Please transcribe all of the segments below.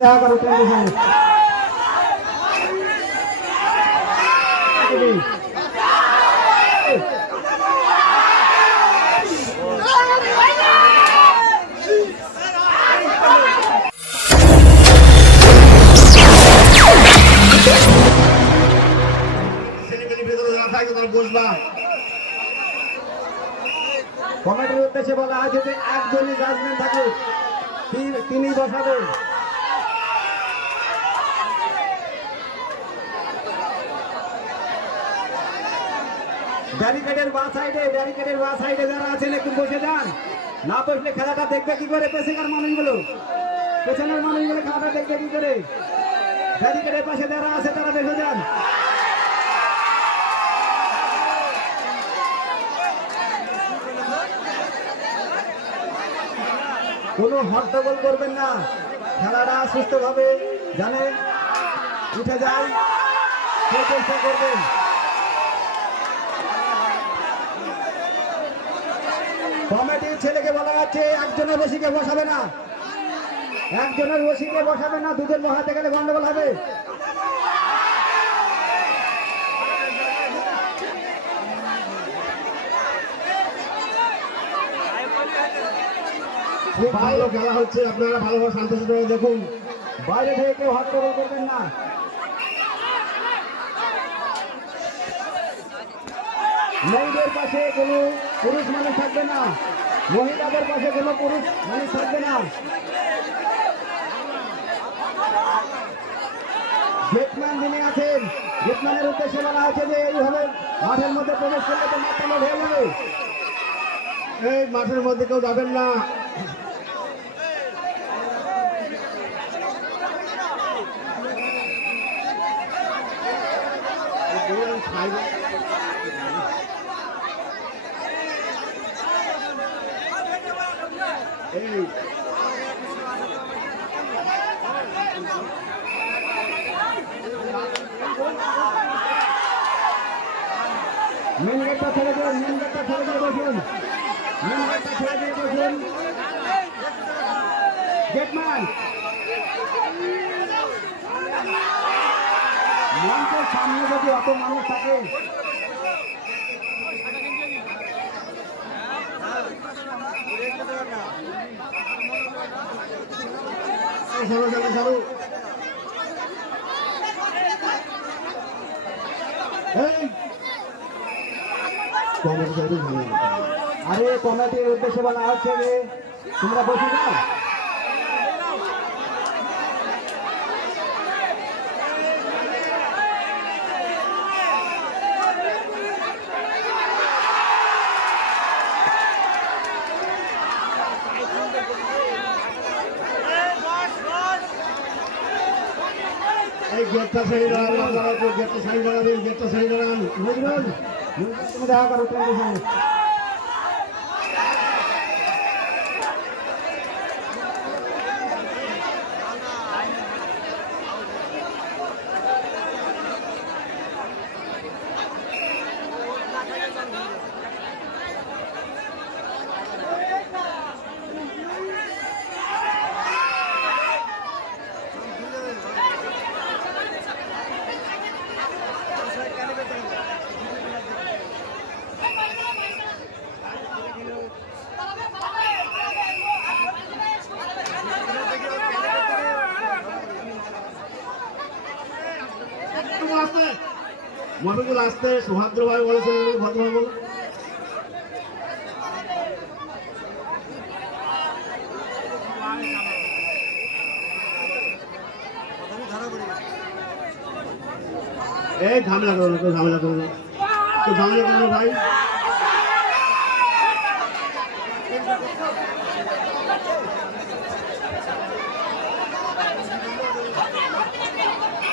দেখা করো তারা বসবা কমিটির উদ্দেশ্যে বলা আছে যে একজনই জাজমেন্ট থাকে তিনি- তিনি বসাবেন। ব্যারিকেডের বা সাইডে, ব্যারিকেডের বা সাইডে যারা আছেন একটু বসে যান। না বসলে খেলাটা দেখবে কি করে? পেছনের মানুষগুলো। পেছনের মানুষগুলো খেলাটা দেখবে কি করে? ব্যারিকেডের পাশে যারা আছে, তারা বসে যান। কোনো হট্টগোল করবেন না। খেলাটা সুস্থভাবে জানে উঠে যায় চেষ্টা করবেন কমিটির যাচ্ছে একজনের বসিকে বসাবে না। একজনের বসিকে বসাবে না দুজন বসাতে গেলে গন্ডগোল হবে। খুব ভালো খেলা হচ্ছে, আপনারা ভালোভাবে শান্তশিষ্ট দেখুন। বাইরে থেকে কেউ হট্টগোল করবেন না। মেয়েদের পাশে কোনো পুরুষ মানুষ থাকবে না। মহিলাদের পাশে কোনো পুরুষ মানুষ থাকবে না। গেটম্যান যিনি আছেন গেটম্যানের উদ্দেশ্যে বলা আছে যে এইভাবে মাঠের মধ্যে প্রবেশ করলে তো মাঠ হয়ে এই মাঠের মধ্যে কেউ যাবেন না এই মেন গেটটা ছেড়ে দিয়ে বসুন। দিয়ে বসুন। গেটম্যান মঞ্চের সামনে যদি অত মানুষ থাকে ভালো আরে কমিটির উদ্দেশ্যে বলা হচ্ছে যে তোমরা বসে যাও এই গেটটা সাইড আপনারা একটু গেটটা সাইড গেটটা সাইড দাঁড়ান নজরুল নজরুল, তুমি দেখা করো ট্রেনের সঙ্গে একটু আসতে মফিকুল আসতে? ভাই বলেছেন ভদ্রবাবু এই ঝামেলা করো ঝামেলা করো। ঝামেলা করো ভাই।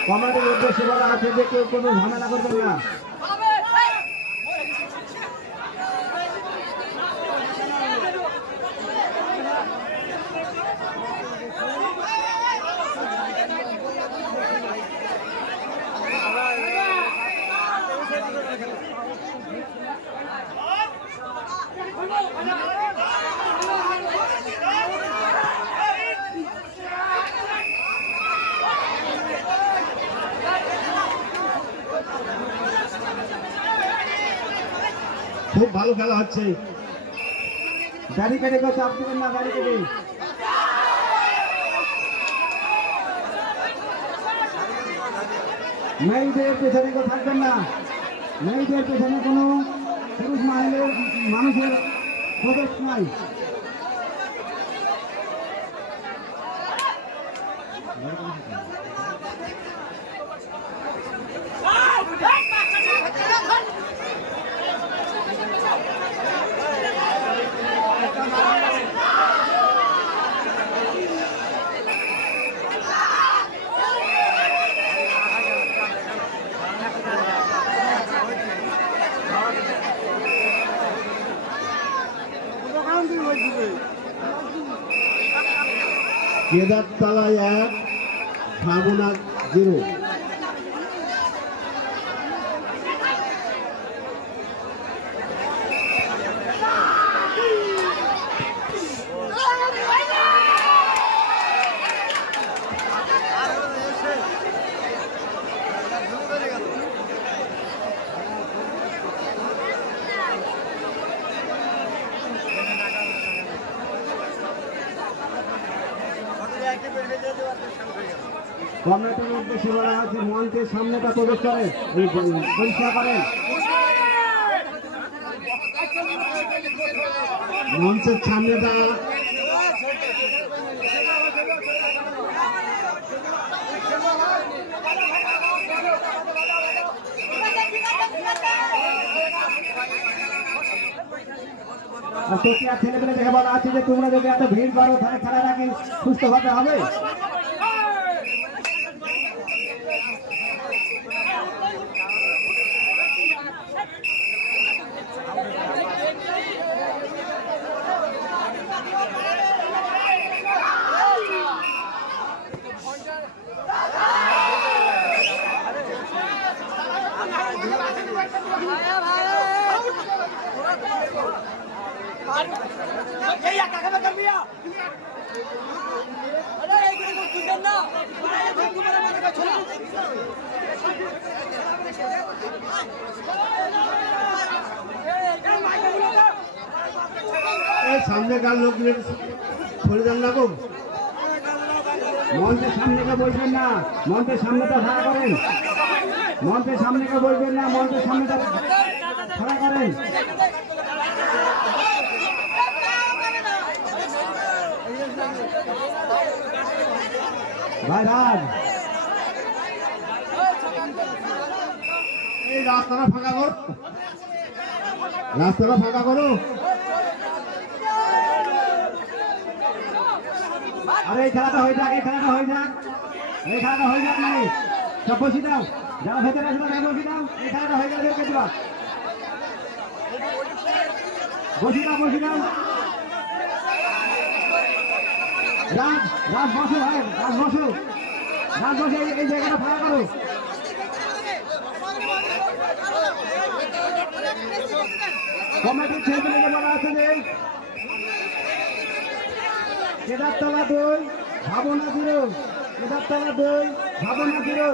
কমিটির উদ্দেশ্যে বলা আছে যে কেউ কোনো ঝামেলা করবেন না। খেলা হচ্ছে। গাড়ি কেটে কেউ দেবেন না গাড়ি কেটে? মেয়েদের পেছনে কেউ থাকবেন না। মেয়েদের পেছনে কোনো পুরুষ মানুষের প্রবেশ নাই। কেদারতলায় এক ভাবনা জিরো। কমিটির উদ্দেশ্যে বলা হচ্ছে মঞ্চের সামনেটা প্রবেশ করেন পরিষ্কার করেন। মঞ্চের সামনেটা ছেলেপেলে দেখে বলা আছে যে তোমরা যদি এত ভিড় করো তাহলে খেলাটা কি সুস্থভাবে হবে। এই সামনেকার লোক সরে যান না গো। মঞ্চের সামনে কে বসবেন না। মঞ্চের সামনেটা ভাড়া করেন। মঞ্চের সামনে কে বসবেন না। মঞ্চের সামনেটা ভাড়া করেন। ভাই রাজ এই রাস্তাটা ফাঁকা করো। রাস্তাটা ফাঁকা করো। আরে এই খেলাটা হয়ে যাক এই খেলাটা হয়ে যাক। এই খেলাটা হয়ে যাক নাই সব বসি দাও। যারা ভেতরে আসবে তারা বসি দাও। এই খেলাটা হয়ে গেলে বেরকে দিবা বসি দাও বসি দাও। রাজ রাজ বসো ভাই, রাজ বসো। রাজ বসে, এই- জায়গাটা ফাঁকা করো। কমিটির ছেলেমেয়েকে বলা আছে যে কেদারতলা দই, ভাবনা জিরো। কেদারতলা দই, ভাবনা জিরো।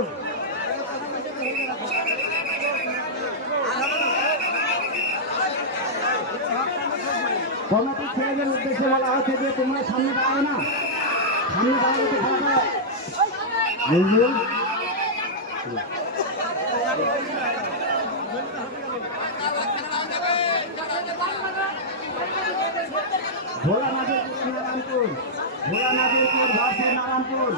কমিটির ছেলেদের উদ্দেশ্যে বলা হচ্ছে যে তোমরা সামনে দাঁড়াবে না। সামনে দাঁড়াবে তো খেলাটা বুঝলেন ভোলা নাজিরপুর নারায়ণপুর ভোলা নাজিরপুর ভার্সে নারায়ণপুর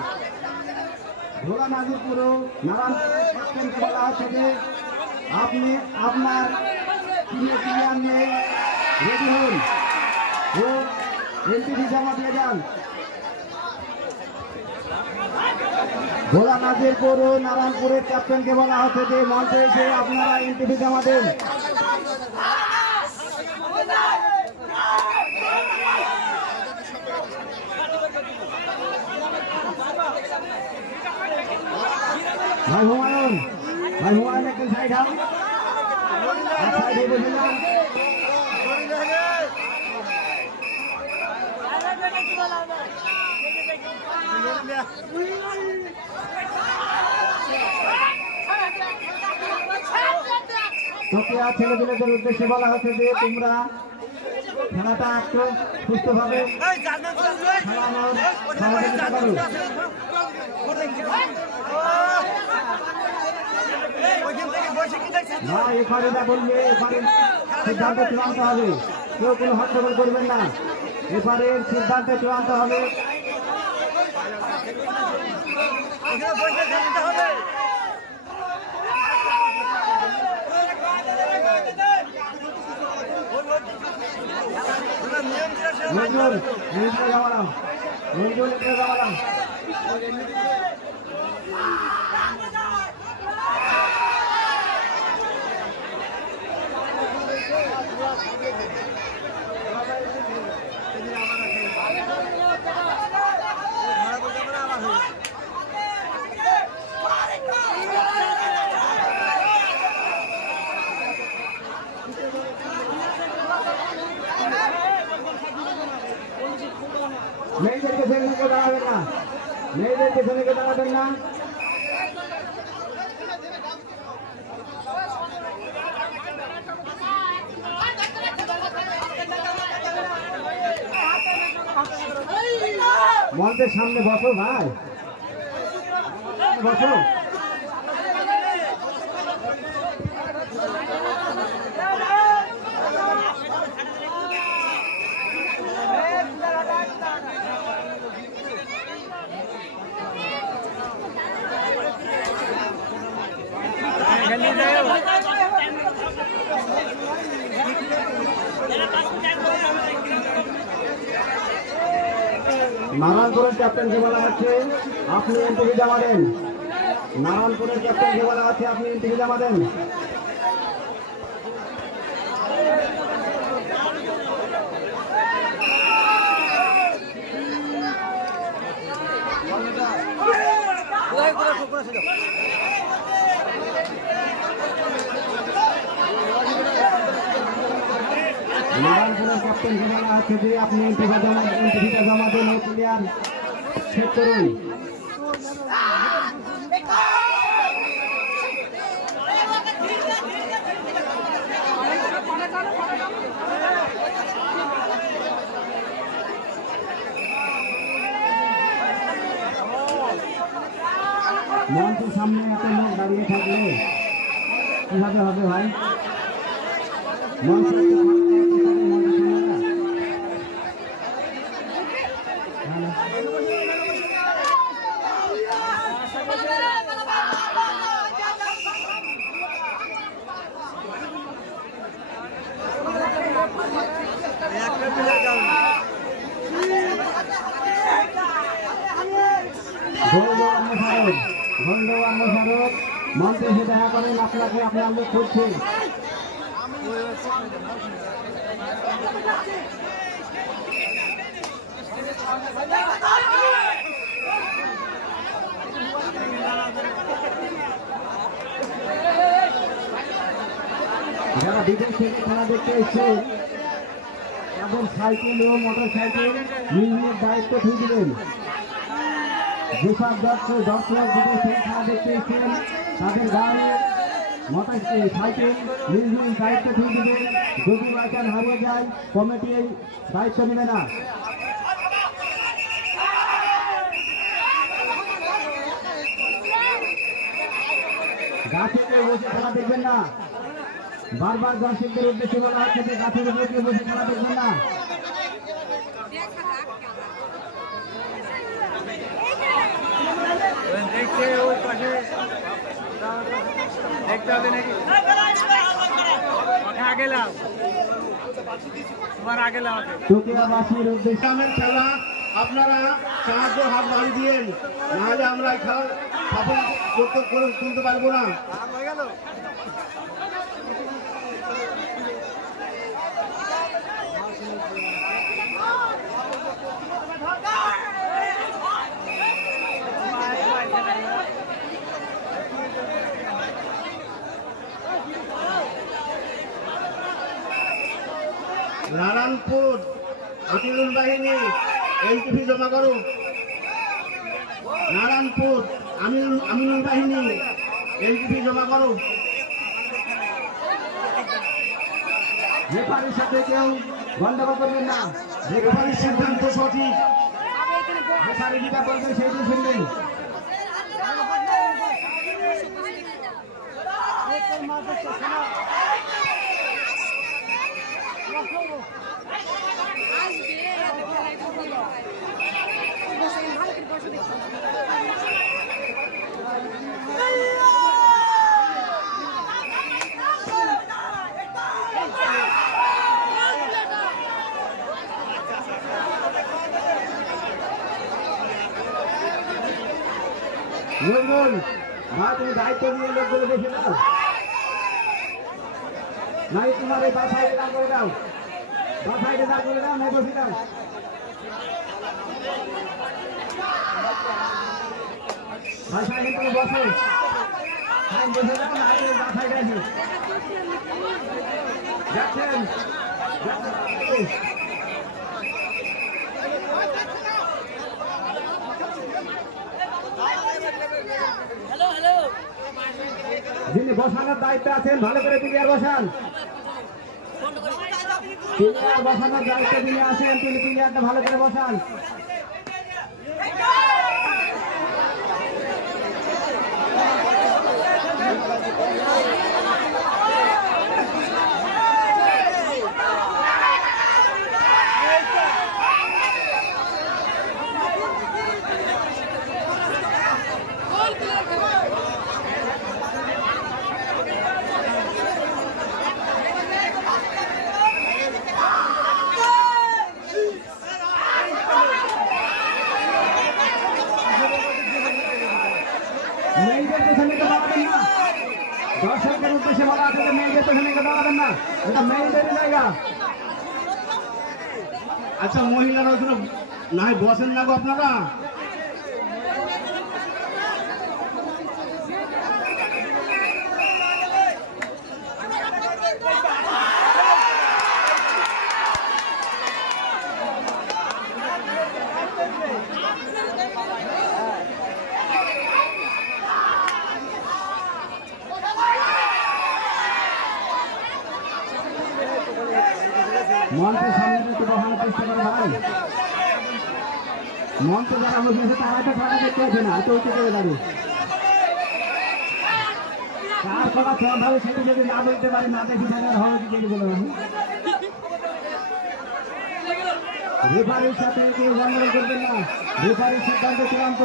ভোলা নাজিরপুর ও নারায়ণপুর বলা হচ্ছে যে আপনি আপনার টিমের প্লেয়ার নিয়ে রেডি হন ও এনটিভি জমা দিয়ে যান ভোলা নাজিরপুর ও নারায়ণপুরের ক্যাপ্টেনকে বলা হচ্ছে যে মঞ্চে এসে আপনারা, এনটিভি জমা দেন ভাই হুমায়ুন ভাই হুমায়ুন একটু সাইড এক সাইডে বসে যান। তোকিয়া ছেলেগুলোদের উদ্দেশ্যে বলা হচ্ছে যে তোমরা খেলাটা একটু সুস্থভাবে সহযোগিতা করো এখানে যা বলবে এখানে সিদ্ধান্ত চূড়ান্ত হবে। কেউ কোনো হস্তক্ষেপ করবেন না। এবারে সিদ্ধান্ত চূড়ান্ত হবে। নজরুল নজরুল জামালাম মেয়েদের পেছনে কেউ দাঁড়াবেন না মেয়েদের পেছনে কেউ দাঁড়াবেন না মঞ্চের সামনে বসো ভাই বসো নারায়ণপুরের ক্যাপ্টেনকে বলা হচ্ছে আপনি এনটিভি জমা দেন। নারায়ণপুরের ক্যাপ্টেনকে বলা হচ্ছে আপনি এনটিভি জমা দেন। নারায়ণপুরের ক্যাপ্টেনকে বলা হচ্ছে যে আপনি এনটিভি জমা এনটিভিটা জমা দেন এই প্লেয়ার সেট করুন। মঞ্চের সামনে একটা লোক দাঁড়িয়ে থাকলে কীভাবে হবে ভাই? মঞ্চের গৌরবান্য স্মারক মঞ্চে এসে দেখা করেন আপনাকে আপনার লোক করছে যারা বিদেশ থেকে খেলা দেখতে এসছেন এবং সাইকেল এবং মোটর সাইকেল নিজের দায়িত্ব ঠিক দিবেন যেসব দর্শক দর্শক বিদেশ থেকে খেলা দেখতে এসছেন তাদের গাড়ি, মোটর সাইকেল নিজ দায়িত্ব ঠিক দিবেন যদি বাইচান হারিয়ে যায়, কমিটি দায়িত্ব নেবে না। গাছে কেউ বসে খেলা দেখবেন না। বারবার দর্শকদের উদ্দেশ্যে বলা হচ্ছে যে গাছের উপরে কেউ বসে খেলা দেখবেন না। দেখছে ওই পাশে। দেখতে হবে নাকি? আগে লাও তোমার আগে লাও খেলা। আপনারা সাহায্য হাত বাড়ি দিয়েন। নাহলে আমরা এই খেলা সফল করে তুলতে পারব না। নারায়ণপুর অতিরুল বাহিনী এনটিভি জমা করো নারায়ণপুর আমিনুল আমিনুল বাহিনী এনটিভি জমা করো রেফারির সাথে কেউ গন্ডগোল করবেন না রেফারির সিদ্ধান্ত সঠিক রেফারি যেটা বলবেন সেইটাই শুনবেন নজরুল ভাই তুমি দায়িত্ব নিয়ে লোকগুলো দেখে দাও নাই তোমার এই দাঁড় করে দাও। বা সাইডে করে দাও ভাই সাইডে তুমি বসো হ্যাঁ বসে দাও না আগে বা সাইডে আসো যাচ্ছেন যাচ্ছেন। যিনি বসানোর দায়িত্ব আছেন, ভালো করে প্লেয়ার বসান। প্লেয়ার বসানোর দায়িত্ব যিনি আছেন, তিনি প্লেয়ারটা ভালো করে বসান মেয়েদের পেছনে তো দাঁড়াবেন না দর্শকদের উদ্দেশ্যে বলা আছে যে মেয়েদের পেছনে কেউ দাঁড়াবেন না এটা মেয়েদের জায়গা আচ্ছা মহিলারা ওখানে নাই বসেন না গো আপনারা মঞ্চের সামনে একটু বসানোর চেষ্টা করে ভাই। মঞ্চে যারা বসেছে তারা তো খেলা দেখতে আছে না তো উঠে চলে যাবে। কার ফোন হবে সেটা যদি না বলতে পারি, না দেখি আর হবে কি করে বলে আমি। রেফারির সাথে কেউ করবেন না। রেফারির সিদ্ধান্ত চূড়ান্ত।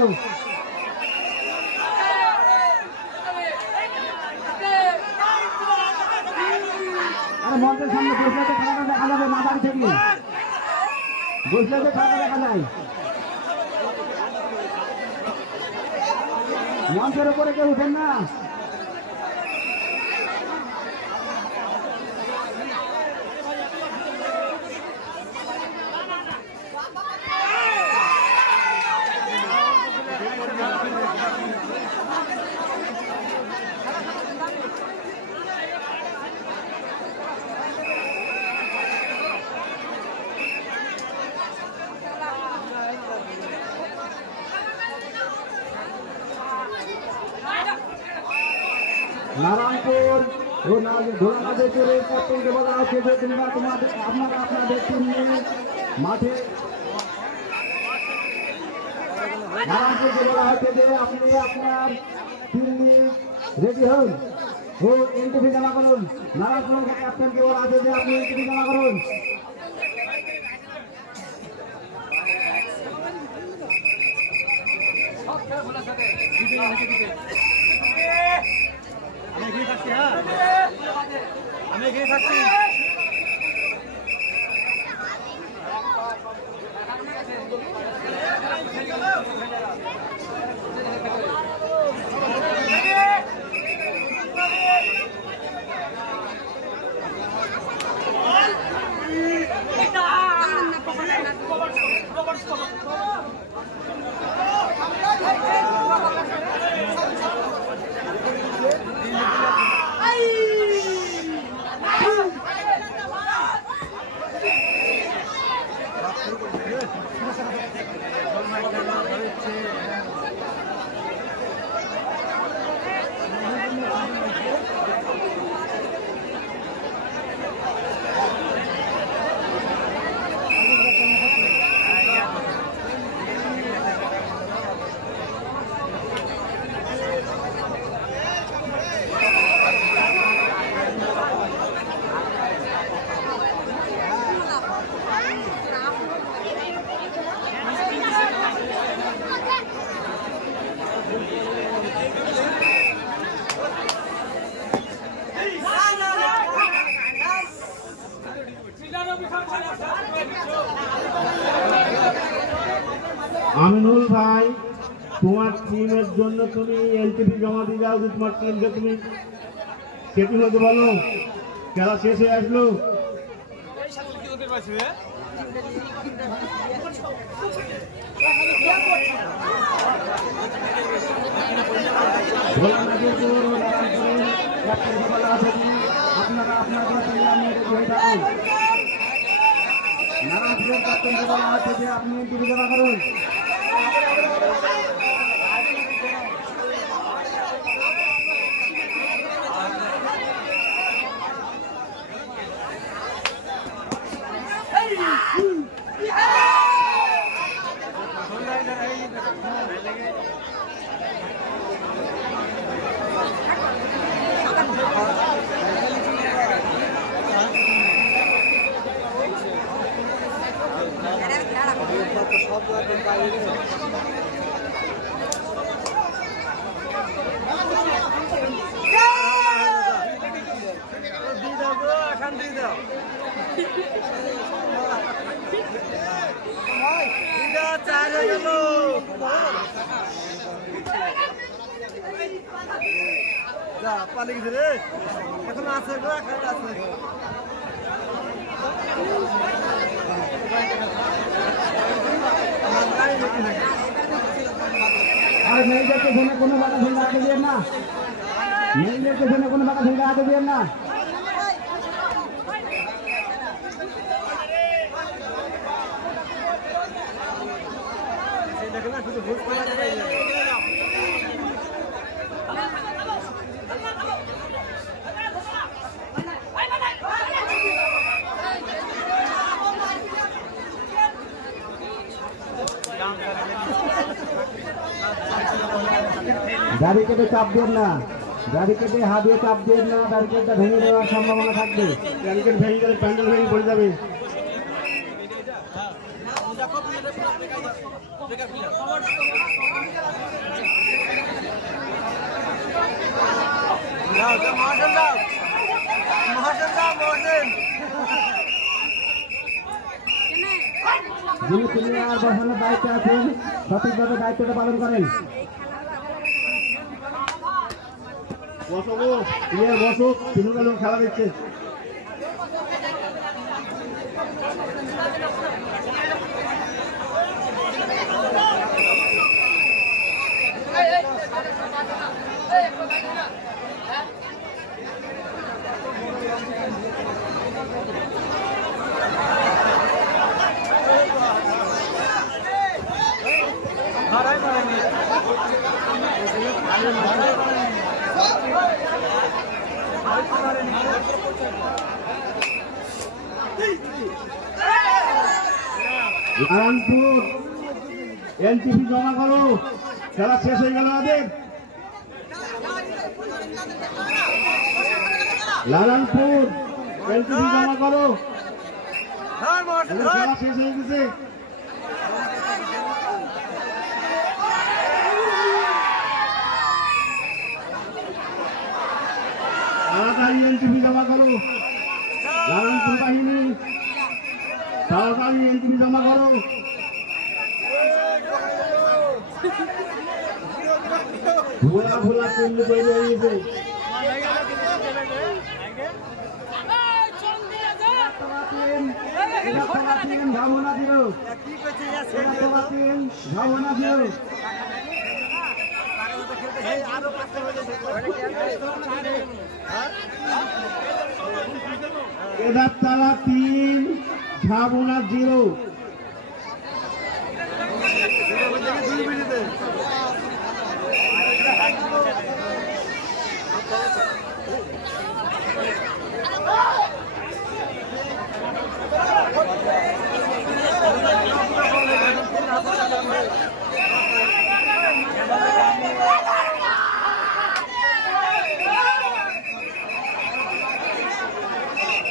সামনে বসলে তো খেলাটা দেখা নাই? মঞ্চের উপরে কেউ উঠেন না। ও ধোলানাদের পত্রকে বলা হচ্ছে যে তোমরা তোমাদের আপনারা আপনাদের টিম নিয়ে মাঠে নারায়ণপুরকে বলা হচ্ছে যে রেডি হন ও এনটিভি জমা করুন নারায়ণপুর ক্যাপ্টেনকে বলা আছে যে আপনি এনটিভি জমা করুন তোমার টিমকে তুমি সেটিং হতে বলো খেলা শেষ হয়ে আসলো। আপনারা আপনার আছে, যে আপনি বিবেচনা করুন পালিয়ে গেছে রে এখন আছে গো এখন আছে আর মেয়েদের পেছনে কোনো বাধা ধরে আগে দিয়ে না মেয়েদের পেছনে কোনো বাধা ধরে আগে দিয়ে না দেখে না শুধু ভোজ করা যায় গাড়ি কেটে চাপ দেন না। গাড়ি হাত দিয়ে চাপ দেন না গাড়ি ভেঙে দেওয়ার সম্ভাবনা থাকবে। ক্যারিকেট ভেঙে গেলে প্যান্ডেল ভেঙে পড়ে যাবে। যিনি আর বসানোর দায়িত্বে আছেন সঠিকভাবে দায়িত্বটা পালন করেন। বসো গো প্লেয়ার বসো পিছনে লোক মারাই মারাই। নারায়ণপুর এনটিপি জমা করো। খেলা শেষ হয়ে গেল আমাদের নারায়ণপুর এনটিপি জমা করো। খেলা শেষ হয়ে গেছে তাড়াতাড়ি এনটিপি জমা করো। নারায়ণপুর বাহিনী তাড়াতাড়ি এনটিপি জমা করো। ভোলা ভোলা চল্লি তৈরি ভাবনা ইয়া ভাবনা হয়ে এবার তারা তিন ঝাবনা জিরো দুই মিনিটে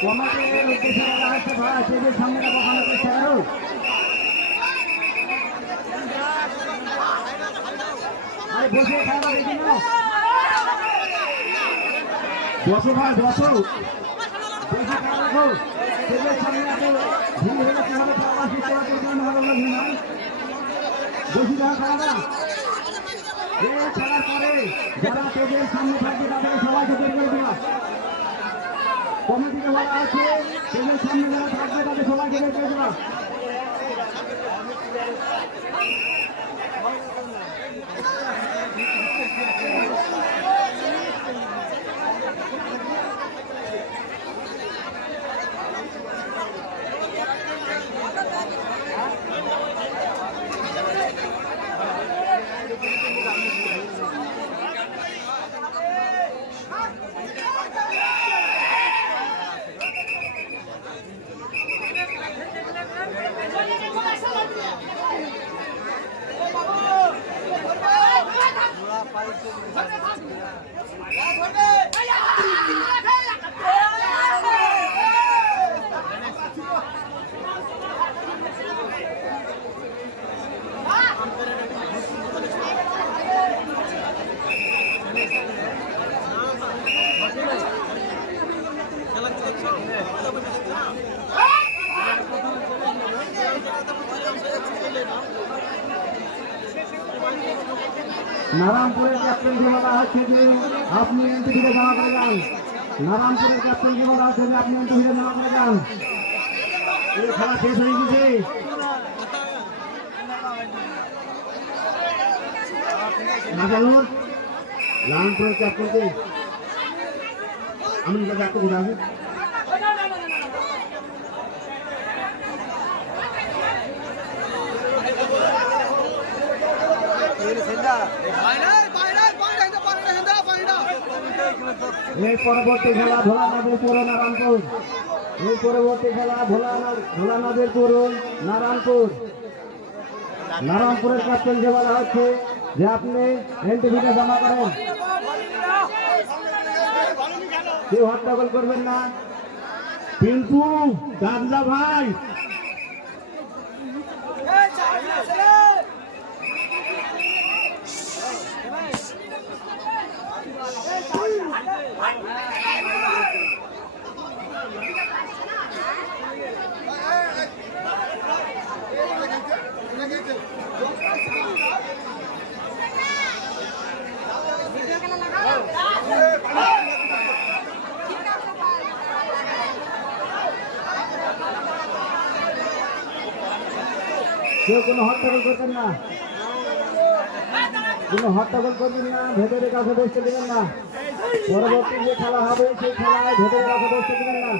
কমিটির উদ্দেশ্যে বলা হচ্ছে ভাই সেদের সামনে কখনো চেষ্টা করো আরে বসে খাওয়া দেখি না বসো ভাই বসো বসে খাওয়া রাখো সেদের সামনে এত ভিড় হলে কীভাবে খাওয়া সুস্থ রাখার জন্য ভালো বসে। এই খেলার পরে যারা টেবিলের সামনে থাকবে তাদেরকে সবাইকে বের করে দেওয়া কমিটিকে বলা আছে টেবিলের সামনে যারা তাদের 快点儿快点 নারায়ণপুরের ক্যাপ্টেনকে বলা হচ্ছে যে আপনি এনটিভিতে জমা করে যান। নারায়ণপুরের ক্যাপ্টেনকে বলা হচ্ছে যে আপনি এনটিভিতে জমা করে যান। এই খেলা শেষ হয়ে গেছে। ক্যাপ্টেনকে আমি কোথায় এই পরবর্তী খেলা ভোলানাদের পুরো নারায়ণপুর। এই পরবর্তী খেলা ভোলানা ভোলানাদের পুরো নারায়ণপুর। নারায়ণপুরের ক্যাপ্টেনকে বলা হচ্ছে, যে আপনি এনটিভিতে জমা করেন। কেউ হট্টগোল করবেন না। পিন্টু দাদা ভাই কেউ কোনো হট্টগোল করবেন না। কোনো হট্টগোল করবেন না ভেতরে কাছে বসতে দেবেন না। পরবর্তী যে খেলা হবে সেই খেলায় ভেতরে রাখা দর্শক না।